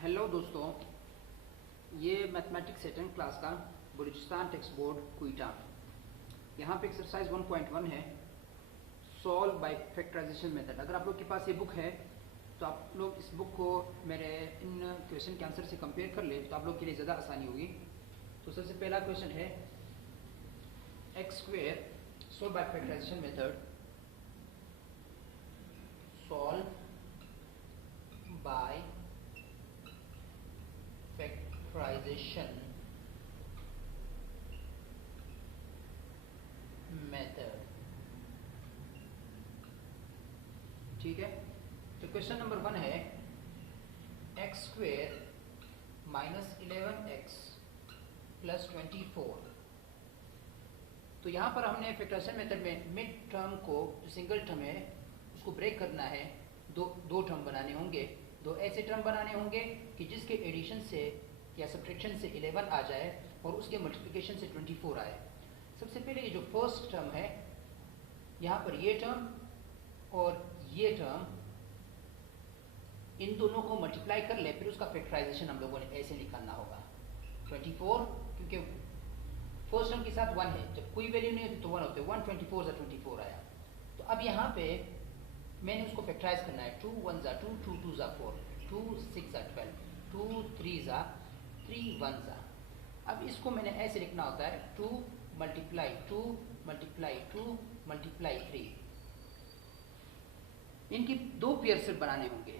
Hello दोस्तों, ये mathematics second class का बलूचिस्तान टेक्स्ट बोर्ड क्विटा। यहाँ पे एक्सरसाइज 1.1 है, सॉल्व बाय फैक्टराइजेशन मेथड। अगर आप लोग के पास ये बुक है तो आप लोग इस बुक को मेरे इन क्वेश्चन के आंसर से कंपेयर कर ले तो आप लोग के लिए ज़्यादा आसानी होगी। तो सबसे पहला क्वेश्चन है x square solve by factorisation method, solve by factorisation method. ठीक है, तो क्वेश्चन नंबर 1 है x square minus 11x plus 24। तो यहाँ पर हमने फैक्टराइजेशन मेथड में मिड टर्म को जो सिंगल टर्म है उसको ब्रेक करना है। दो टर्म बनाने होंगे, दो ऐसे टर्म बनाने होंगे कि जिसके एडिशन से या सब्ट्रैक्शन से 11 आ जाए और उसके मल्टीप्लिकेशन से 24 आए। सबसे पहले ये जो फर्स्ट टर्म है, यहाँ पर ये टर्म और ये टर्म, इन दोनों को मल्टीप्लाई कर ले, फिर उसका फैक्टराइजेशन हम लोगों ने ऐसे निकालना होगा। 24 क्योंकि फर्स्ट टर्म के साथ 1 है, जब कोई वैल्यू नहीं होती तो 1 होते, 1 24 सा 24 आया। तो अब यहाँ पे मैंने उसको फैक्टराइज करना है। 2 1 ज़ा 2, 2 2 ज़ा 4, 2 6 ज़ा 12, 2 3 ज़ा 3 1 ज़ा। अब इसको मैंने ऐसे लिखना होता है 2 मल्टीप्लाई 2 मल्टीप्लाई 2 मल्टीप्लाई 3। इनकी दो पेयर सिर्फ बनाने होंगे।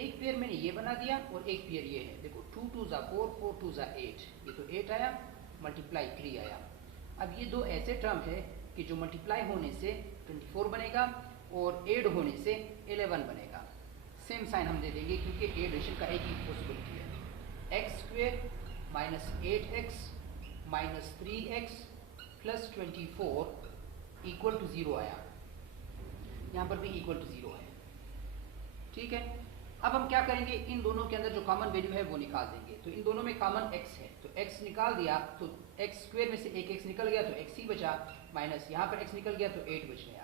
एक पेयर मैंने ये बना दिया और एक पेयर ये है। देखो 2 2 ज़ा 4, 4 2 ज़ा 8, ये तो 8 आया, मल्टीप्लाई 3 आया। अब ये दो ऐसे टर्म है कि जो मल्टीप्लाई होने से 24 बनेगा और एड होने से 11 बनेगा। सेम साइन हम दे देंगे क्योंकि एडिशन का एक ही पॉसिबिलिटी है। X square minus 8x minus 3x plus 24 equal to 0 आया। यहाँ पर भी इक्वल टू 0 है। ठीक है, अब हम क्या करेंगे, इन दोनों के अंदर जो कॉमन वैल्यू है वो निकाल देंगे। तो इन दोनों में कॉमन x है, तो x निकाल दिया तो एक्स स्क्वेयर में से एक x निकल गया तो x ही बचा, माइनस यहाँ पर x निकल गया तो 8 बच गया।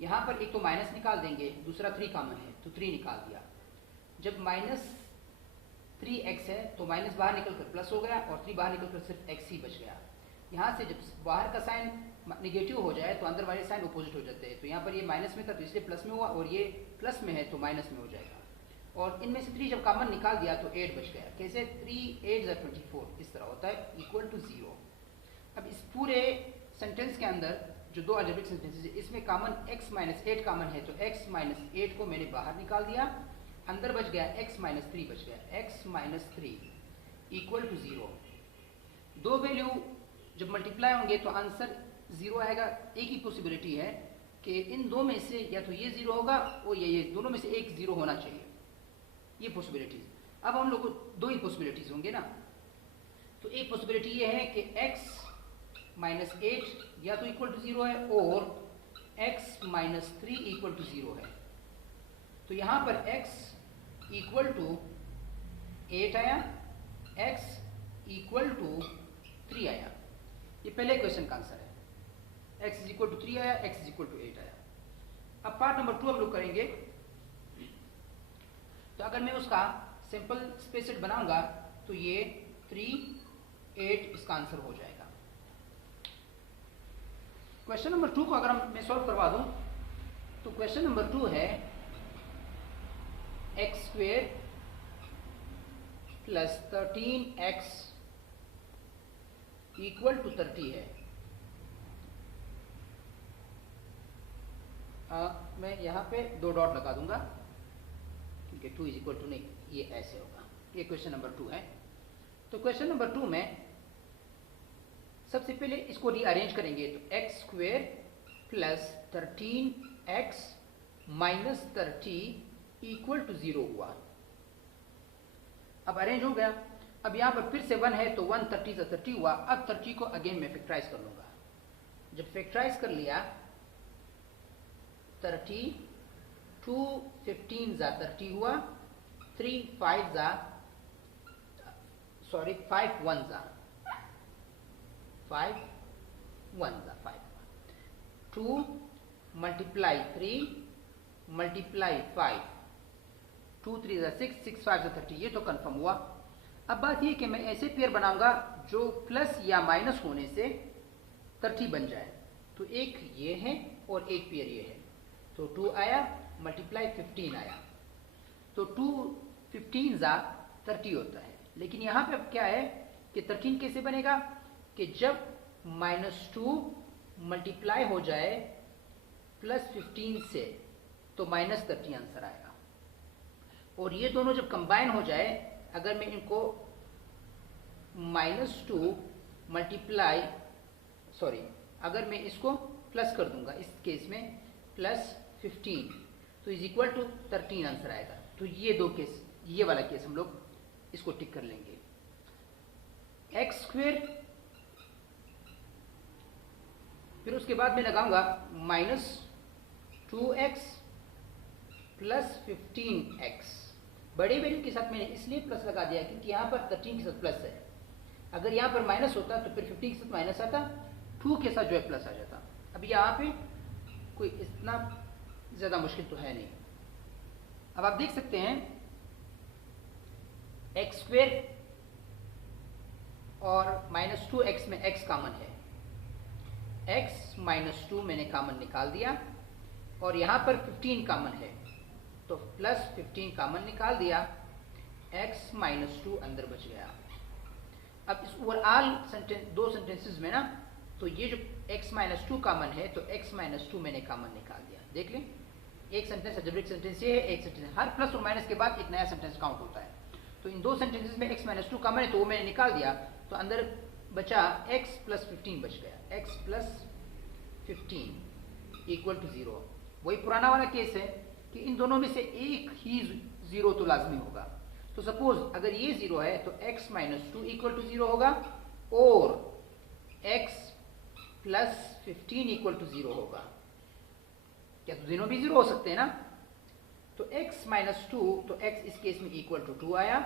यहाँ पर एक तो माइनस निकाल देंगे, दूसरा 3 कॉमन है तो 3 निकाल दिया। जब माइनस 3x है तो माइनस बाहर निकल कर प्लस हो गया और 3 बाहर निकल कर सिर्फ x ही बच गया। यहाँ से जब बाहर का साइन नेगेटिव हो जाए तो अंदर वाले साइन अपोजिट हो जाते हैं। तो यहाँ पर ये माइनस में था तो इसलिए प्लस में हुआ और ये प्लस में है तो माइनस में हो जाएगा। और इनमें से 3 जब कॉमन निकाल दिया तो 8 बच गया। कैसे? 3 8 ज़ा 24 इस तरह होता है, इक्वल टू 0। अब इस पूरे सेंटेंस के अंदर जो दो अलजेब्रिक सेंटेंसेस है, इसमें कॉमन x माइनस 8 कॉमन है तो x माइनस 8 को मैंने बाहर निकाल दिया, अंदर बच गया x माइनस 3 बच गया। x minus 3 equal to 0। दो वैल्यू जब मल्टीप्लाई होंगे तो आंसर 0 आएगा। एक ही पॉसिबिलिटी है कि इन दो में से या तो ये 0 होगा और ये दोनों में से एक 0 होना चाहिए, ये पॉसिबिलिटीज। अब हम लोग को दो ही पॉसिबिलिटीज होंगे ना, तो एक पॉसिबिलिटी ये है कि x माइनस 8 या तो इक्वल टू 0 है और x माइनस 3 इक्वल टू 0 है। तो यहाँ पर x इक्वल टू 8 आया, x इक्वल टू 3 आया। ये पहले क्वेश्चन का आंसर है। x इज इक्वल टू 3 आया, x इज इक्वल टू 8 आया। अब पार्ट नंबर 2 हम लोग करेंगे। तो अगर मैं उसका सिंपल स्पेस सेट बनाऊंगा तो ये 3 8 इसका आंसर हो जाएगा। क्वेश्चन नंबर 2 को अगर मैं सॉल्व करवा दूं तो क्वेश्चन नंबर 2 है x square plus 13x equal to 30 है। मैं यहाँ पे 2 डॉट लगा दूंगा क्योंकि 2 इज इक्वल टू नहीं, ये ऐसे होगा। ये क्वेश्चन नंबर 2 है। तो क्वेश्चन नंबर 2 में सबसे पहले इसको रीअरेंज करेंगे तो x square plus 13x minus 30 equal to 0 हुआ। अब अरेंज हो गया। अब यहाँ पर फिर से 1 है तो 1 30 ज़ा 30 हुआ। अब 30 को अगेन मैं फैक्टराइज कर लूँगा। जब फैक्टराइज कर लिया 30 2 15 ज़ा 30 हुआ, 3 5 ज़ा 5 1 ज़ा 5 1 ज़ा 5 2 मल्टीप्लाई 3 मल्टीप्लाई 5 2 3 6, 6 5 30, ये तो कंफर्म हुआ। अब बात ये कि मैं ऐसे पेयर बनाऊंगा जो प्लस या माइनस होने से 30 बन जाए। तो एक ये है और एक पेयर ये है, तो 2 आया मल्टीप्लाई 15 आया, तो 2 15 जा 30 होता है। लेकिन यहाँ पे अब क्या है कि 13 कैसे बनेगा कि जब -2 मल्टीप्लाई हो जाए +15 से तो -30 आंसर आएगा। और ये दोनों जब कंबाइन हो जाए, अगर मैं इनको -2 मल्टीप्लाई अगर मैं इसको प्लस कर दूंगा इस केस में +15 तो इज इक्वल टू 13 आंसर आएगा। तो ये दो केस, ये वाला केस हम लोग इसको टिक कर लेंगे। x², फिर उसके बाद मैं लगाऊंगा -2x + 15x। बड़े वैल्यू के साथ मैंने इसलिए प्लस लगा दिया क्योंकि यहाँ पर 13 के साथ प्लस है। अगर यहाँ पर माइनस होता तो फिर 15 के साथ माइनस आता, 2 के साथ जो है प्लस आ जाता। अब यहाँ पे कोई इतना ज़्यादा मुश्किल तो है नहीं। अब आप देख सकते हैं x² और -2x में x कॉमन है, x -2 मैंने कॉमन निकाल दिया और यहाँ पर 15 कॉमन है तो +15 कॉमन निकाल दिया, x -2 अंदर बच गया। अब इस ओवरऑल दो सेंटेंसेस में ना, तो ये जो x -2 कॉमन है तो x -2 मैंने कॉमन निकाल दिया। देख लें, एक सेंटेंस अलजेब्रिक सेंटेंस ये है, एक सेंटेंस हर प्लस और माइनस के बाद एक नया सेंटेंस काउंट होता है। तो इन दो सेंटेंसेस में x -2 कॉमन है तो वो मैंने निकाल दिया, तो अंदर बचा x + 15 बच गया, x + 15 = 0। वही पुराना वाला केस है कि इन दोनों में से एक ही 0 तो लाजमी होगा। तो सपोज अगर ये 0 है तो x -2 = 0 होगा और x + 15 = 0 होगा। क्या तो दोनों भी 0 हो सकते हैं ना। तो x -2, तो x इस केस में = 2 आया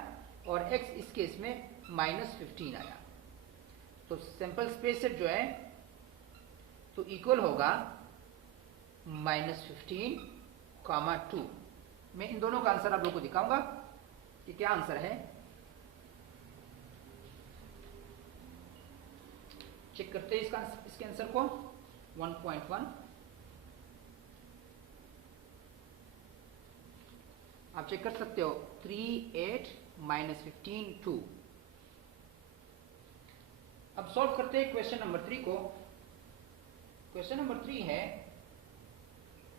और x इस केस में -15 आया। तो सैंपल स्पेस सेट जो है तो इक्वल होगा -15, 2। मैं इन दोनों का आंसर आप लोगों को दिखाऊंगा कि क्या आंसर है। चेक करते हैं इसके आंसर को। 1.1 आप चेक कर सकते हो, 3 8 -15 2। अब सॉल्व करते हैं क्वेश्चन नंबर 3 को। क्वेश्चन नंबर 3 है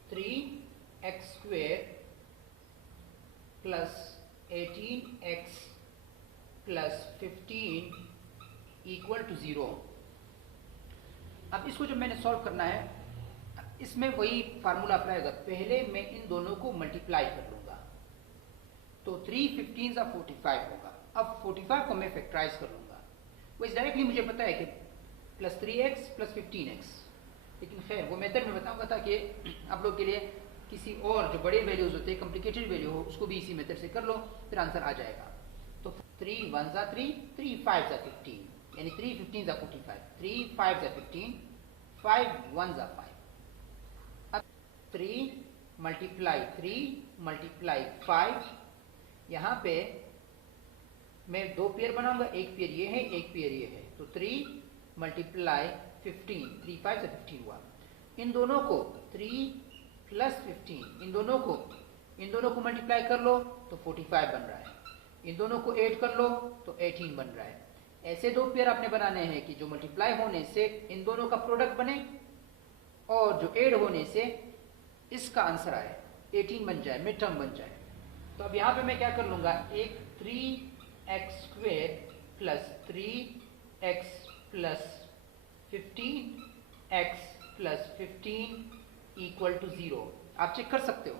3x² + 18x + 15 = 0। अब इसको जब मैंने सॉल्व करना है, इसमें वही फार्मूला अप्लाई होगा। पहले मैं इन दोनों को मल्टीप्लाई कर लूंगा तो 3 15 45 होगा। अब 45 को मैं फैक्टराइज कर लूंगा। वो डायरेक्टली मुझे पता है कि +3x + 15x, लेकिन खैर वो मेथड में बताऊंगा ताकि आप लोग के लिए किसी और जो बड़े वैल्यूज होते हैं, कॉम्प्लिकेटेड वैल्यू हो, उसको भी इसी मेथड से कर लो, फिर आंसर आ जाएगा। तो 3 1 = 3, 3 5 = 15, यानी 3 15 = 45, 3 5 = 15, 5 1 = 5। अब 3 × 3 × 5, यहाँ पे मैं दो पेयर बनाऊंगा, एक पेयर ये है, एक पेयर ये है। तो 3 × 15, 3 5 = 15 हुआ। इन दोनों को 3 + 15, इन दोनों को मल्टीप्लाई कर लो तो 45 बन रहा है। इन दोनों को ऐड कर लो तो 18 बन रहा है। ऐसे दो पेयर आपने बनाने हैं कि जो मल्टीप्लाई होने से इन दोनों का प्रोडक्ट बने और जो ऐड होने से इसका आंसर आए, 18 बन जाए, मिड टर्म बन जाए। तो अब यहाँ पे मैं क्या कर लूंगा, एक 3x² + 3x + 15x + 15 = 0। आप चेक कर सकते हो।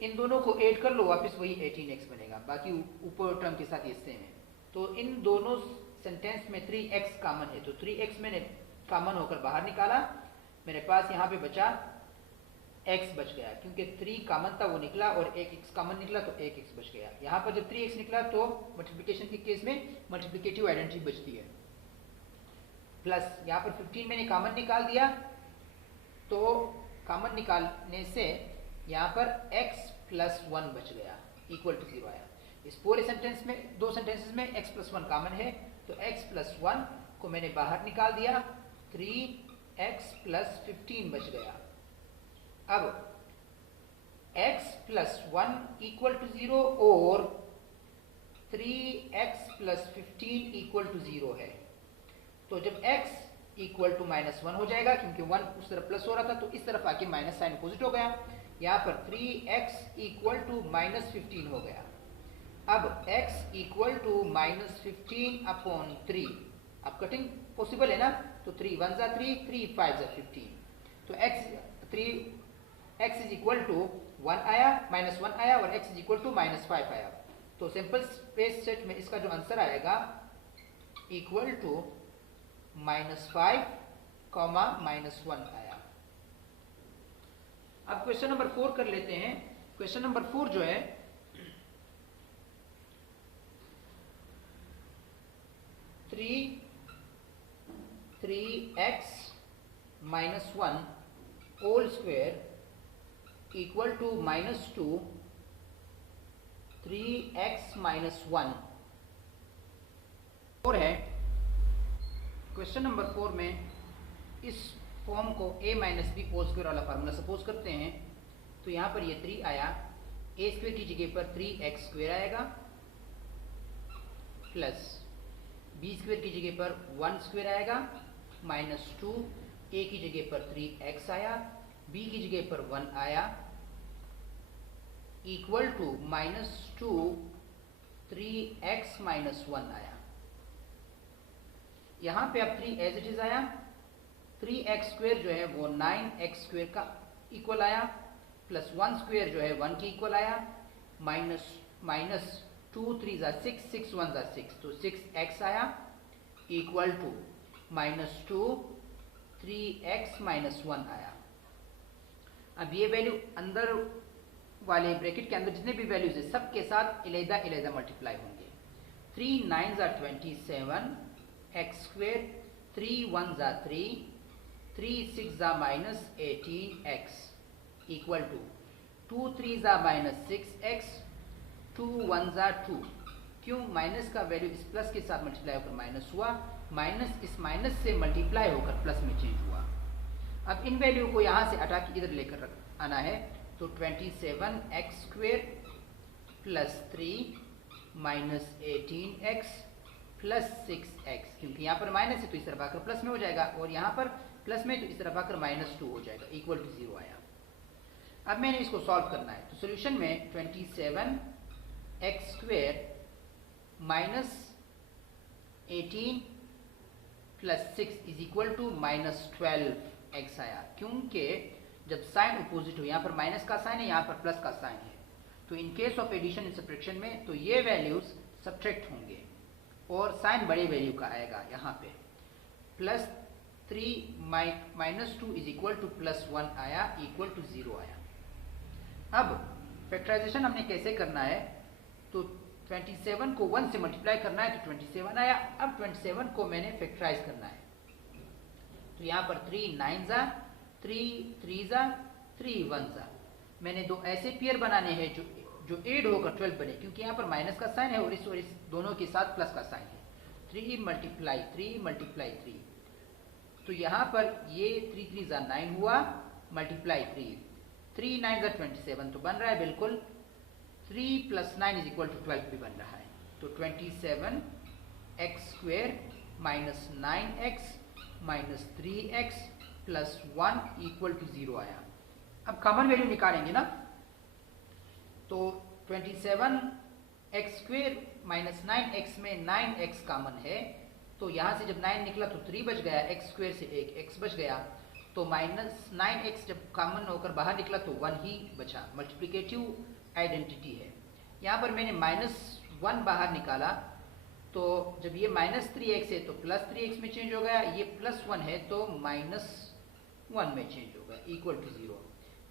इन दोनों को ऐड कर लो, वापस वही 18x बनेगा, बाकी ऊपर टर्म के साथ ये सेम है। तो इन दोनों सेंटेंस में 3x कॉमन है, तो 3x मैंने कॉमन होकर बाहर निकाला, मेरे पास यहाँ पे बचा x बच गया, क्योंकि 3 कॉमन था वो निकला और एक x कॉमन निकला तो एक x बच गया। यहाँ पर जब 3x निकला तो मल्टीप्लिकेशन के केस में मल्टीप्लिकेटिव आइडेंटिटी बचती है। प्लस यहाँ पर 15 मैंने कॉमन निकाल दिया, तो कॉमन निकालने से यहाँ पर x प्लस 1 बच गया, इक्वल टू 0 आया। इस पूरे सेंटेंस में, दो सेंटेंसेस में x प्लस 1 कॉमन है, तो x प्लस 1 को मैंने बाहर निकाल दिया, 3x प्लस 15 बच गया। अब x प्लस 1 इक्वल टू 0 और 3x प्लस 15 इक्वल टू 0 है, तो जब x इक्वल टू -1 हो जाएगा, क्योंकि 1 उस तरफ प्लस हो रहा था, तो इस तरफ आके माइनस साइन अपोजिट हो गया। यहाँ पर 3x इक्वल टू -15 हो गया। अब x इक्वल टू -15 अपॉन 3, अब कटिंग पॉसिबल है ना, तो 3 1 जा 3, 3 5 जा 15, तो x इज इक्वल टू 1 आया, -1 आया, और x इज इक्वल टू -5 आया। तो सिंपल स्पेस सेट में इसका जो आंसर आएगा इक्वल टू -5, -1 आया। अब क्वेश्चन नंबर 4 कर लेते हैं। क्वेश्चन नंबर 4 जो है, 3x -1 whole square equal to -2 3x -1 और है। क्वेश्चन नंबर 4 में इस फॉर्म को a minus b whole square वाला फार्मूला सपोज करते हैं, तो यहाँ पर ये 3 आया, a स्क्वायर की जगह पर 3x स्क्वायर आएगा, प्लस b स्क्वायर की जगह पर 1 स्क्वायर आएगा, -2, a की जगह पर 3x आया, b की जगह पर 1 आया, इक्वल टू -2 3x -1 आया। यहाँ पे अब 3 एज इट इज आया, 3x स्क्वायर जो है वो 9x स्क्वायर का इक्वल आया, प्लस 1 स्क्वायर जो है 1 के इक्वल आया, माइनस 2 3 जा 6, 6 1 जा 6, तो 6x आया, इक्वल टू -2 3x -1 आया। अब ये वैल्यू अंदर वाले ब्रैकेट के अंदर जितने भी वैल्यूज है सबके साथ अलग-अलग मल्टीप्लाई होंगे। 3 9 जा 27 x स्क्वायर, 3 1 जा 3, 3 6 जा -18x इक्वल टू 2 3 जा -6x, 2 1 जा 2। क्यों? माइनस का वैल्यू इस प्लस के साथ मल्टीप्लाई होकर माइनस हुआ, माइनस इस माइनस से मल्टीप्लाई होकर प्लस में चेंज हुआ। अब इन वैल्यू को यहाँ से हटा के इधर लेकर आना है, तो 27x square plus 3 -18x plus 6x, क्योंकि यहाँ पर माइनस है तो इस तरफ आकर प्लस में हो जाएगा, और यहाँ पर प्लस में तो इस तरफ आकर -2 हो जाएगा, इक्वल टू 0 आया। अब मैंने इसको सॉल्व करना है, तो सोल्यूशन में 27x square -18 plus 6 is equal to -12x आया, क्योंकि जब साइन अपोजिट हो, यहाँ पर माइनस का साइन है, यहाँ पर प्लस का साइन है, तो in case of addition in subtraction में तो ये वैल्यूज सब्ट्रैक्ट होंगे और साइन बड़े वैल्यू का आएगा। यहाँ पे प्लस 3 -2 इज इक्वल टू +1 आया, इक्वल टू 0 आया। अब फैक्टराइजेशन हमने कैसे करना है, तो 27 को 1 से मल्टीप्लाई करना है, तो 27 आया। अब 27 को मैंने फैक्टराइज करना है, तो यहाँ पर 3 9 जा 3 3 जा 3 1 जा। मैंने दो ऐसे पेयर बनाने हैं जो एड होकर 12 बने, क्योंकि यहाँ पर माइनस का साइन है और इस दोनों के साथ प्लस का साइन है। 3 मल्टीप्लाई 3, तो यहाँ पर ये 3 3 जा 9 हुआ, मल्टीप्लाई 3 9 जा 27 तो बन रहा है बिल्कुल, 3 + 9 इज इक्वल टू 12 भी बन रहा है, तो 27x square -9x -3x plus 1 equal to 0 आया। अब कॉमन वैल्यू निकालेंगे ना, तो 27x स्क्वायर -9x में 9x कॉमन है, तो यहाँ से जब 9 निकला तो 3 बच गया, x स्क्वायर से एक x बच गया, तो -9x जब कॉमन होकर बाहर निकला तो 1 ही बचा। मल्टीप्लिकेटिव आइडेंटिटी है। यहाँ पर मैंने -1 बाहर निकाला, तो जब ये -3x है तो +3x में चेंज हो गया, ये +1 है तो -1 में चेंज हो गया, इक्वल टू 0।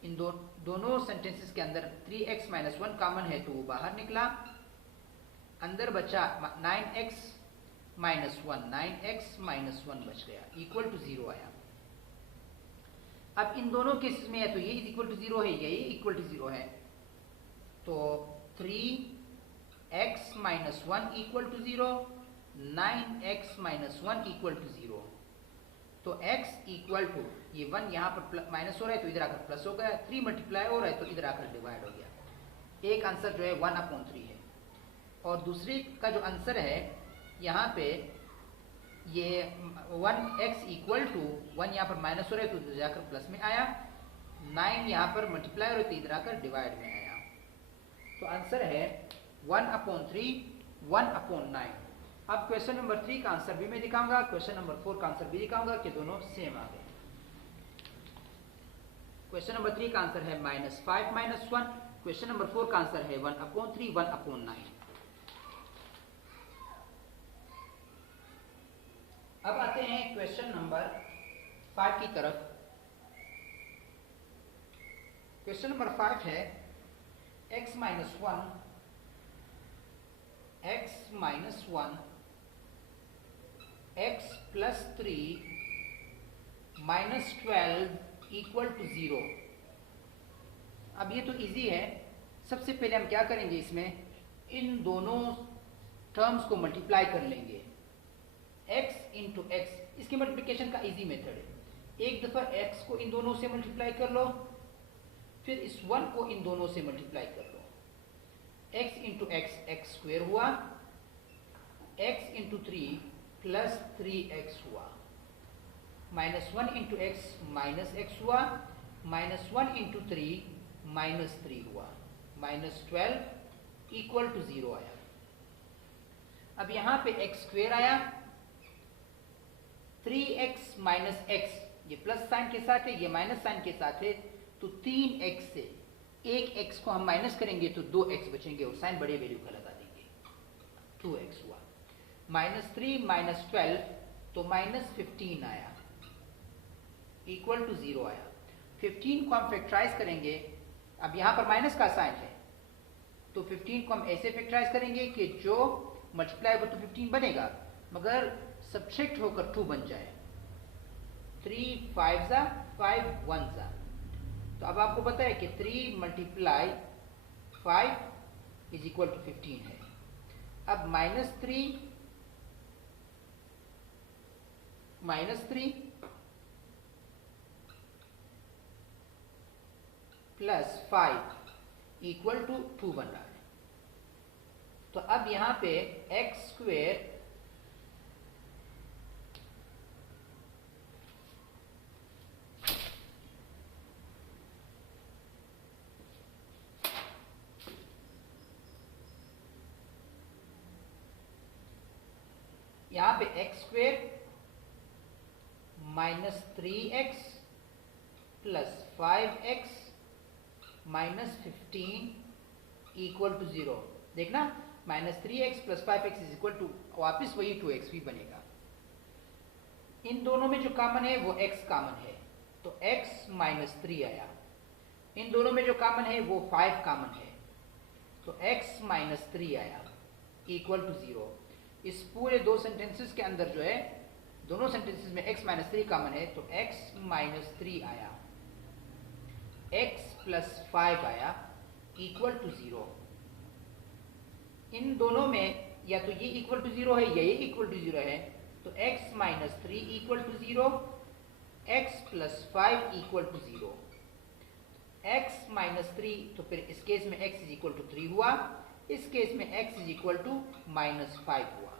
इन दोनों सेंटेंसेस के अंदर 3x -1 कॉमन है तो वो बाहर निकला, अंदर बचा 9x -1, 9x -1 बच गया, इक्वल टू 0 आया। अब इन दोनों केसेस में है तो ये इक्वल टू 0 है, ये इक्वल टू 0 है, तो 3x minus 1 equal to 0, 9x minus 1 equal to 0। तो x इक्वल टू ये 1 यहाँ पर माइनस हो रहा है तो इधर आकर प्लस हो गया, 3 मल्टीप्लाई हो रहा है तो इधर आकर डिवाइड हो गया। एक आंसर जो है 1/3 है। और दूसरे का जो आंसर है यहाँ पे ये 1x इक्वल टू 1 यहाँ पर माइनस हो रहा है तो इधर जाकर प्लस में आया, 9 यहाँ पर मल्टीप्लाई हो रहा है तो इधर आकर डिवाइड में आया। तो आंसर है 1/3 1/9। अब क्वेश्चन नंबर 3 का आंसर भी मैं दिखाऊंगा, क्वेश्चन नंबर 4 का आंसर भी दिखाऊंगा कि दोनों सेम आ गए। क्वेश्चन नंबर 3 का आंसर है -5 - 1, क्वेश्चन नंबर 4 का आंसर है 1/3 1/9। अब आते हैं क्वेश्चन नंबर 5 की तरफ। क्वेश्चन नंबर 5 है x minus 1 x plus 3 minus 12 equal to 0। अब ये तो इजी है। सबसे पहले हम क्या करेंगे, इसमें इन दोनों टर्म्स को मल्टीप्लाई कर लेंगे, x इंटू एक्स। इसके मल्टीप्लिकेशन का इजी मेथड है। एक दफा x को इन दोनों से मल्टीप्लाई कर लो, फिर इस 1 को इन दोनों से मल्टीप्लाई कर लो। x into x x square हुआ, x इंटू 3 प्लस 3x हुआ, -1 इंटू एक्स माइनस x हुआ, -1 इंटू 3 -3 हुआ, -12 इक्वल टू 0 आया। अब यहां पे x स्क्वेयर आया, 3x माइनस x, ये प्लस साइन के साथ है, ये माइनस साइन के साथ है, तो 3x से एक x को हम माइनस करेंगे तो 2x बचेंगे और साइन बड़े वैल्यू का लगा देंगे, 2x हुआ, -3 -12 तो -15 आया, इक्वल टू 0 आया। 15 को हम फैक्टराइज करेंगे, अब यहां पर माइनस का साइन है तो 15 को हम ऐसे फैक्टराइज करेंगे कि जो मल्टीप्लाई हो तो 15 बनेगा मगर सब्ट्रैक्ट होकर 2 बन जाए, 3 5 जा 5 1 जा। तो अब आपको पता है कि 3 मल्टीप्लाई 5 इज इक्वल टू 15 है। अब -3 प्लस 5 इक्वल टू 2 बन रहा है। तो अब यहां पे x स्क्वेयर यहां पे x square -3x plus 5x -15 equal to 0। देखना -3x plus 5x is equal to वापिस वही 2x भी बनेगा। इन दोनों में जो कॉमन है वो x कॉमन है तो x -3 आया। इन दोनों में जो कॉमन है वो 5 कॉमन है तो x -3 आया इक्वल टू 0। इस पूरे दो सेंटेंसेस के अंदर जो है दोनों सेंटेंसेस में x -3 कॉमन है तो x -3 आया, x प्लस 5 आया इक्वल टू 0। इन दोनों में या तो ये इक्वल टू 0 है या ये इक्वल टू 0 है तो x -3 equal to 0, x plus 5 equal to 0। x -3 तो फिर इस केस में x इज इक्वल टू 3 हुआ, इस केस में x इज इक्वल टू -5 हुआ।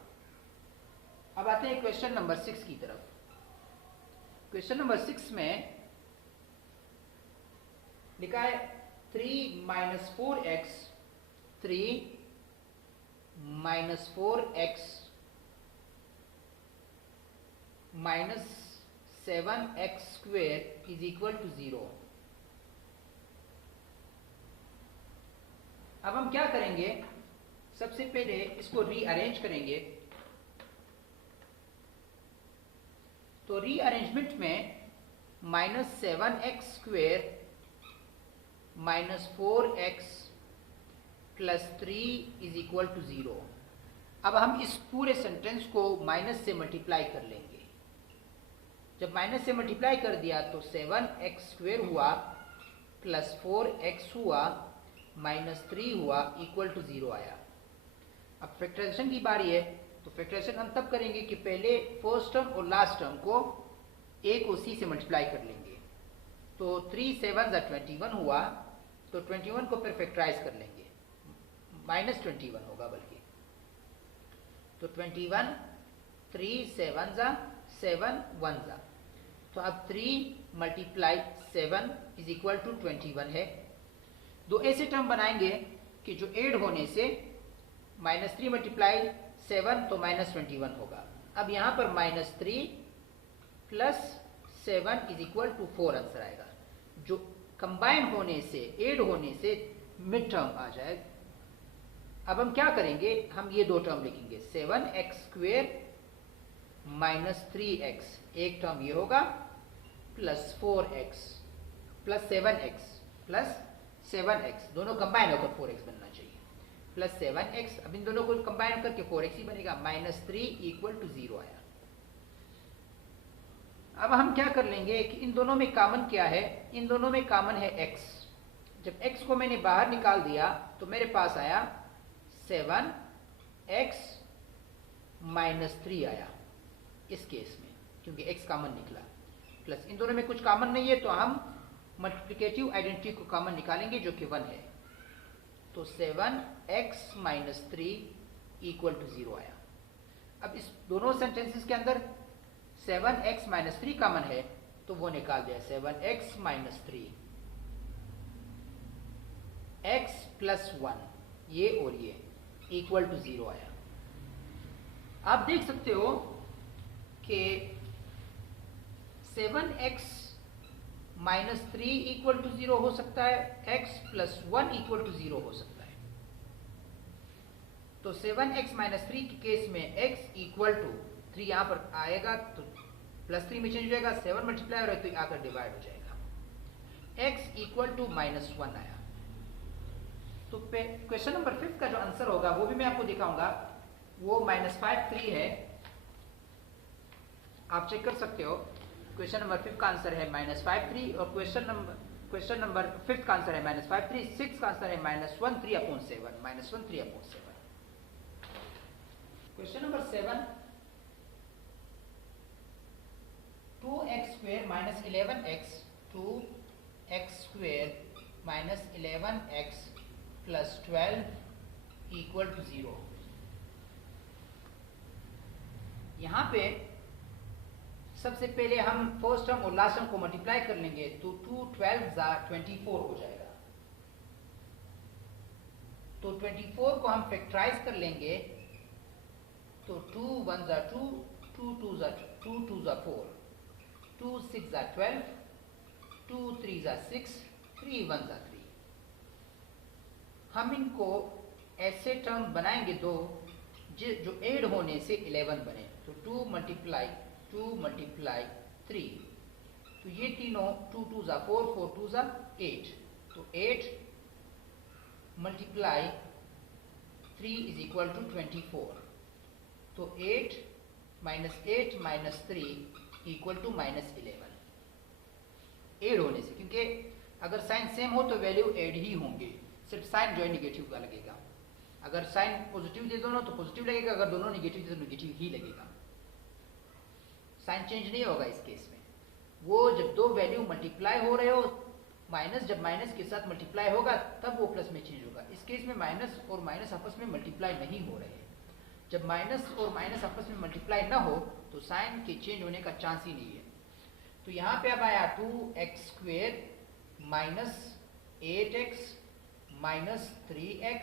अब आते हैं क्वेश्चन नंबर 6 की तरफ। क्वेश्चन नंबर 6 में लिखा है 3 - 4x 3 - 4x -7x square is equal to 0। अब हम क्या करेंगे, सबसे पहले इसको रीअरेंज करेंगे। तो रीअरेंजमेंट में -7x square -4x plus 3 is equal to 0। अब हम इस पूरे सेंटेंस को माइनस से मल्टीप्लाई कर लेंगे। जब माइनस से मल्टीप्लाई कर दिया तो 7x स्क्वेयर हुआ प्लस 4x हुआ -3 हुआ इक्वल टू 0 आया। अब फैक्टराइजेशन की बारी है, तो फैक्टराइजेशन हम तब करेंगे कि पहले फर्स्ट टर्म और लास्ट टर्म को a को c से मल्टीप्लाई कर लेंगे। तो 3 7 21 हुआ, तो 21 को फिर फैक्टराइज कर लेंगे, -21 होगा बल्कि। तो 21 3 7 7 1 तो अब 3 मल्टीप्लाई 7 इज इक्वल टू 21 है। दो ऐसे टर्म बनाएंगे कि जो ऐड होने से -3 मल्टीप्लाई 7 तो -21 होगा। अब यहाँ पर -3 plus 7 is equal to 4 answer आएगा। जो कंबाइन होने से, ऐड होने से मिड टर्म आ जाएगा। अब हम क्या करेंगे, हम ये दो टर्म लिखेंगे 7x² -3x, एक टर्म ये होगा, प्लस 4x प्लस 7x, दोनों कंबाइन होकर 4x बनना चाहिए, प्लस 7x। अब इन दोनों को कंबाइन करके 4x ही बनेगा, -3 इक्वल टू 0 आया। अब हम क्या कर लेंगे कि इन दोनों में कॉमन क्या है, इन दोनों में कॉमन है x। जब x को मैंने बाहर निकाल दिया तो मेरे पास आया 7x -3 आया इस केस में, क्योंकि x कॉमन निकला। प्लस इन दोनों में कुछ कॉमन नहीं है तो हम मल्टीप्लिकेटिव आइडेंटिटी को कॉमन निकालेंगे जो कि 1 है। तो 7x -3 इक्वल टू 0 आया। अब इस दोनों सेंटेंसेस के अंदर 7x -3 कॉमन है तो वो निकाल दिया, 7x -3 x प्लस 1 ये और ये इक्वल टू 0 आया। आप देख सकते हो कि 7x -3 इक्वल टू 0 हो सकता है, x प्लस 1 इक्वल टू 0 हो सकता है। तो 7x -3 के केस में x इक्वल टू 3 यहाँ पर आएगा तो प्लस 3 में चेंज हो जाएगा, 7 मल्टीप्लाई हो रहा है तो आकर डिवाइड हो जाएगा, x इक्वल टू -1 आया। तो क्वेश्चन नंबर 5 का जो आंसर होगा वो भी मैं आपको दिखाऊंगा, वो -5 3 है। आप चेक कर सकते हो, क्वेश्चन नंबर 5 का आंसर है -5 3 और क्वेश्चन नंबर 5 का आंसर है -5 3, 6 का आंसर है -1 3/7, -1 3/7। Question number 7, 2x² -11x 2x² -11x plus 12 equal to 0। यहां पे सबसे पहले हम फर्स्ट टर्म और लास्ट टर्म को मल्टीप्लाई कर लेंगे तो 2 12 24 हो जाएगा। तो 24 को हम फैक्टराइज कर लेंगे तो 2 1 2, 2 2 4, 2 6 12, 2 3 6, 3 1 3। हम इनको ऐसे टर्म बनाएंगे दो जो ऐड होने से 11 बने। तो 2 मल्टीप्लाई 3, तो ये तीनों 2 2 4, 4 2 8, तो 8 मल्टीप्लाई 3 इज इक्वल टू 24। तो 8 - 3 इक्वल टू -11 ऐड होने से, क्योंकि अगर साइन सेम हो तो वैल्यू ऐड ही होंगे, सिर्फ साइन जो है निगेटिव का लगेगा। अगर साइन पॉजिटिव दे दोनों तो पॉजिटिव लगेगा, अगर दोनों निगेटिव दे तो निगेटिव ही लगेगा, साइन चेंज नहीं होगा इस केस में। वो जब दो वैल्यू मल्टीप्लाई हो रहे हो, माइनस जब माइनस के साथ मल्टीप्लाई होगा तब वो प्लस में चेंज होगा। इस केस में माइनस और माइनस आपस में मल्टीप्लाई नहीं हो रहे हैं। जब माइनस और माइनस आपस में मल्टीप्लाई ना हो तो साइन के चेंज होने का चांस ही नहीं है। तो यहाँ पे अब आया 2x² -8x -3x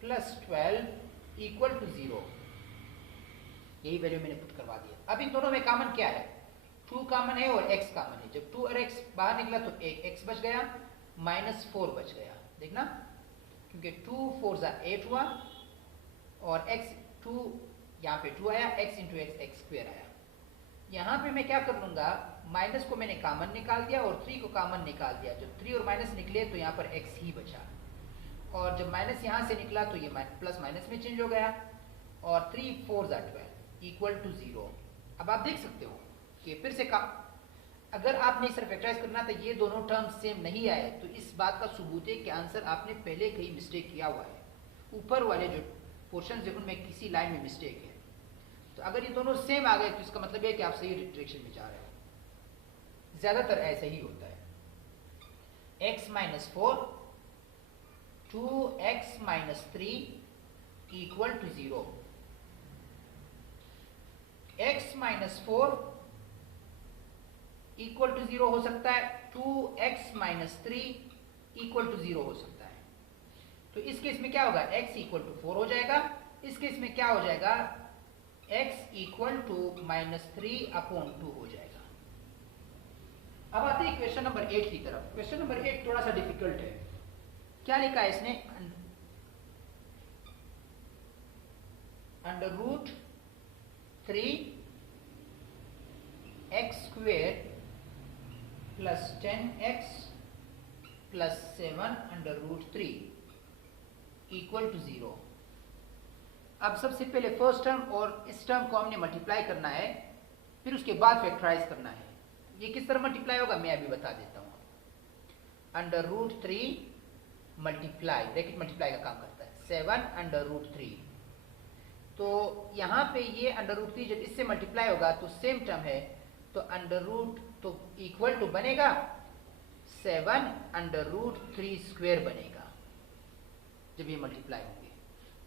plus 12 equal to 0। यही वैल्यू मैंने पुट करवा दिया। अब इन दोनों में कॉमन क्या है, 2 कॉमन है और x कॉमन है। जब 2 और x बाहर निकला तो एक x बच गया, -4 बच गया, देखना, क्योंकि 2 4 8 हुआ और x 2 यहाँ पे 2 आया, x इंटू x² आया। यहाँ पे मैं क्या कर लूंगा, माइनस को मैंने कॉमन निकाल दिया और 3 को कॉमन निकाल दिया। जब 3 और माइनस निकले तो यहाँ पर x ही बचा, और जब माइनस यहाँ से निकला तो ये प्लस माइनस में चेंज हो गया, और 3 4 12 इक्वल टू 0। अब आप देख सकते हो कि फिर से अगर आपने इसे फैक्टराइज करना तो ये दोनों टर्म्स सेम नहीं आए तो इस बात का सबूत है कि आंसर आपने पहले कहीं मिस्टेक किया हुआ है। ऊपर वाले जो पोर्शन है उनमें किसी लाइन में मिस्टेक है। तो अगर ये दोनों सेम आ गए तो इसका मतलब है कि आप सही डायरेक्शन में जा रहे हो। ज्यादातर ऐसा ही होता है। x minus 4 2x minus 3 equal to 0। x minus 4 equal to 0 हो सकता है, 2x माइनस 3 इक्वल टू 0 हो सकता है। तो इस केस में क्या होगा, x इक्वल टू 4 हो जाएगा। इस केस में क्या हो जाएगा, x equal to minus 3 upon 2 हो जाएगा। अब आते हैं क्वेश्चन नंबर 8 की तरफ। क्वेश्चन नंबर 8 थोड़ा सा डिफिकल्ट है। क्या लिखा है इसने, under root 3 x square plus 10x plus 7 under root 3 equal to 0। अब सबसे पहले फर्स्ट टर्म और इस टर्म को हमने मल्टीप्लाई करना है, फिर उसके बाद फैक्टराइज करना है। ये किस तरह मल्टीप्लाई होगा मैं अभी बता देता हूँ। Under root 3 multiply, bracket multiply का काम करता है, 7 अंडर रूट 3। तो यहाँ पे ये अंडर रूट 3 जब इससे मल्टीप्लाई होगा तो सेम टर्म है, तो अंडर रूट तो इक्वल टू बनेगा 7 अंडर रूट 3 स्क्वेयर बनेगा जब ये मल्टीप्लाई होंगे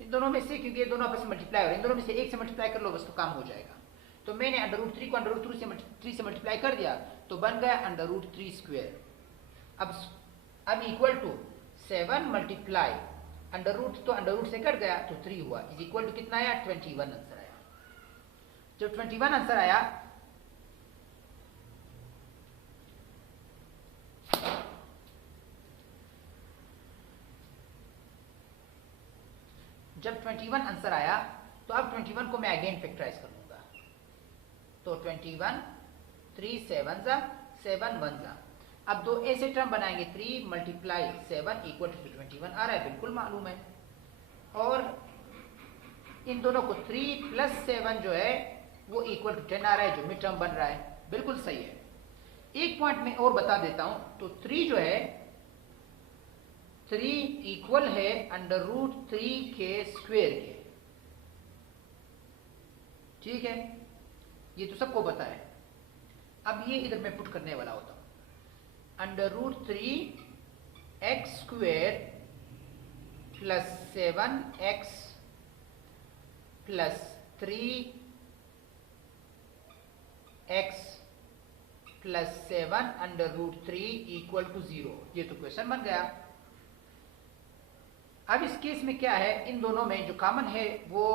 इन दोनों में से, क्योंकि ये दोनों आपस में मल्टीप्लाई हो रहे हैं। इन दोनों में से एक से मल्टीप्लाई कर लो बस, तो काम हो जाएगा। तो मैंने अंडर रूट 3 को अंडर रूट 3 से मल्टीप्लाई कर दिया तो बन गया अंडर रूट 3 स्क्वेयर। अब equal to 7 multiply under root, तो अंडर रूट से कट गया तो 3 हुआ, इज इक्वल टू कितना आया, 21 आंसर आया। जब 21 आंसर आया तो अब 21 को मैं अगेन फैक्टराइज कर लूंगा। तो 21 3 7 जा 7 1 जा। अब दो ऐसे टर्म बनाएंगे, 3 मल्टीप्लाई 7 इक्वल टू 21 आ रहा है, बिल्कुल मालूम है। और इन दोनों को 3 प्लस 7 जो है वो इक्वल टू 10 आ रहा है, जो मिड टर्म बन रहा है, बिल्कुल सही है। एक पॉइंट में और बता देता हूं, तो 3 जो है 3 इक्वल है अंडर रूट 3 के स्क्वेयर के, ठीक है, ये तो सबको पता है। अब ये इधर मैं पुट करने वाला होता हूं, under root 3 x square plus 7x plus 3x plus 7 under root 3 equal to 0। ये तो क्वेश्चन बन गया। अब इस केस में क्या है, इन दोनों में जो कॉमन है वो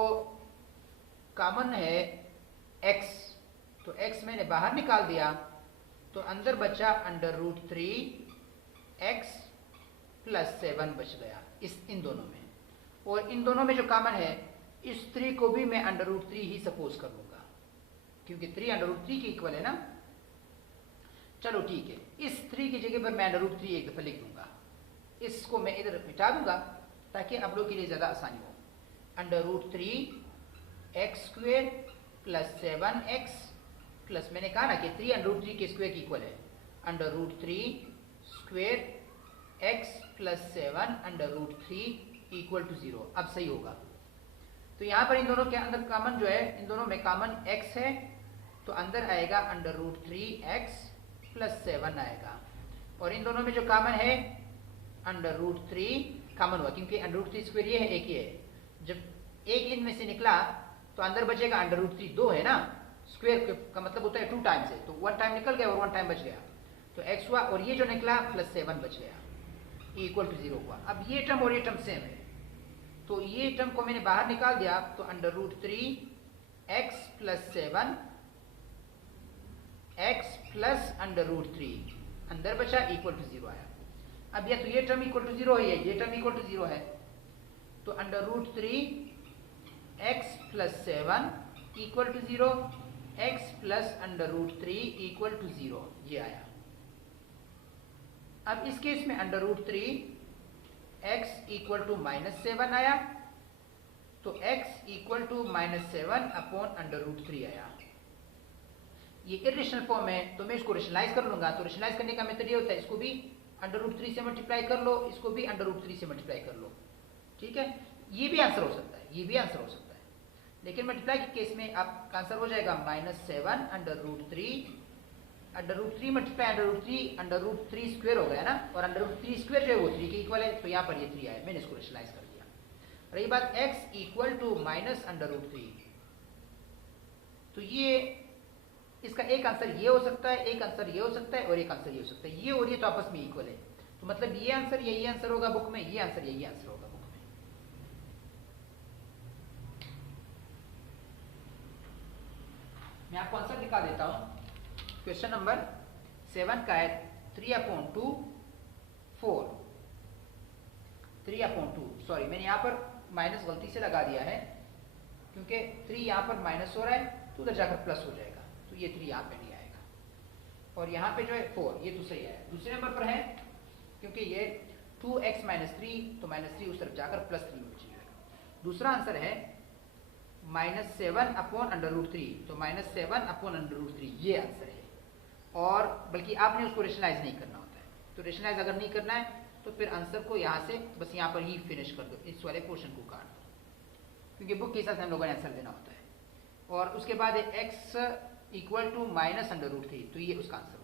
कॉमन है x, तो x मैंने बाहर निकाल दिया तो अंदर बचा अंडर रूट 3x प्लस 7 बच गया इन दोनों में। और इन दोनों में जो कॉमन है, इस 3 को भी मैं अंडर रूट 3 ही सपोज कर लूंगा, क्योंकि 3 अंडर रूट 3 के इक्वल है ना। चलो ठीक है, इस 3 की जगह पर मैं अंडर रूट 3 एक दफा लिख दूंगा, इसको मैं इधर मिटा दूंगा ताकि आप लोग के लिए ज्यादा आसानी हो। Under root 3 x square plus 7x plus, मैंने कहा ना कि 3 अंडर रूट 3 के स्क्वेयर की इक्वल है, under root 3 square x plus 7 under root 3 equal to 0। अब सही होगा। तो यहाँ पर इन दोनों के अंदर कॉमन जो है, इन दोनों में कॉमन x है, तो अंदर आएगा अंडर रूट 3x प्लस 7 आएगा। और इन दोनों में जो कॉमन है अंडर रूट 3 कॉमन हुआ, क्योंकि अंडर रूट 3 स्क्वेयर ये है, एक ही है। जब एक इनमें से निकला तो अंदर बचेगा अंडर रूट 3, 2 है ना, स्क्वेयर का मतलब होता है 2 टाइम्स है, तो 1 टाइम निकल गया और 1 टाइम बच गया, तो x हुआ। और ये जो निकला प्लस 7 बच गया, इक्वल टू 0 हुआ। अब ये टर्म और ये टर्म सेम है, तो ये टर्म को मैंने बाहर निकाल दिया, तो under root 3x plus 7 x plus under root 3 अंदर बचा, इक्वल टू 0 आया। अब या तो ये टर्म इक्वल टू 0 है, ये टर्म इक्वल टू 0 है, तो under root 3x plus 7 equal to 0, x plus under root 3 equal to 0, ये आया। अब इस केस में under root 3 x equal to minus 7 आया, तो x equal to minus 7 upon under root 3 आया। ये इरेशनल फॉर्म है तो मैं इसको रेशनलाइज कर लूंगा। तो रेशनलाइज करने का मेथड ये होता है, इसको भी √3 से मल्टीप्लाई कर लो, इसको भी √3 से मल्टीप्लाई कर लो, ठीक है। ये भी आंसर हो सकता है, ये भी आंसर हो सकता है, लेकिन मल्टीप्लाई के केस में आपका आंसर हो जाएगा -7 √3 मल्टीप्लाई √3 स्क्वायर हो गया ना, और √3 स्क्वायर जो है वो 3 के इक्वल है, तो यहाँ पर ये 3 आया, मैंने इसको रेशनलाइज कर दिया। रही बात x इक्वल टू -√3, तो ये इसका एक आंसर ये हो सकता है, एक आंसर ये हो सकता है, और एक आंसर ये हो सकता है। ये और ये तो आपस में इक्वल है, तो मतलब ये आंसर यही आंसर होगा बुक में, ये आंसर यही आंसर होगा बुक में। मैं आपको आंसर दिखा देता हूं। क्वेश्चन नंबर 7 का है 3/2 4, 3/2, सॉरी मैंने यहाँ पर माइनस गलती से लगा दिया है, क्योंकि 3 यहाँ पर माइनस हो रहा है तो उधर जाकर प्लस हो जाएगा, तो ये 3 यहाँ पे नहीं आएगा, और यहाँ पे जो है 4, ये तो सही है। दूसरे नंबर पर है, क्योंकि ये 2x - 3, तो -3 उस तरफ जाकर +3 हो जाएगा। दूसरा आंसर है -7/√3, तो -7/√3 ये आंसर है, और बल्कि आपने उसको रेशनलाइज नहीं करना होता है। तो रेशनलाइज अगर नहीं करना है तो फिर आंसर को यहाँ से बस यहाँ पर ही फिनिश कर दो, इस वाले पोर्शन को काट दो, क्योंकि बुक के हिसाब से हम लोगों ने आंसर देना होता है। और उसके बाद x इक्वल टू -√3, तो ये उसका आंसर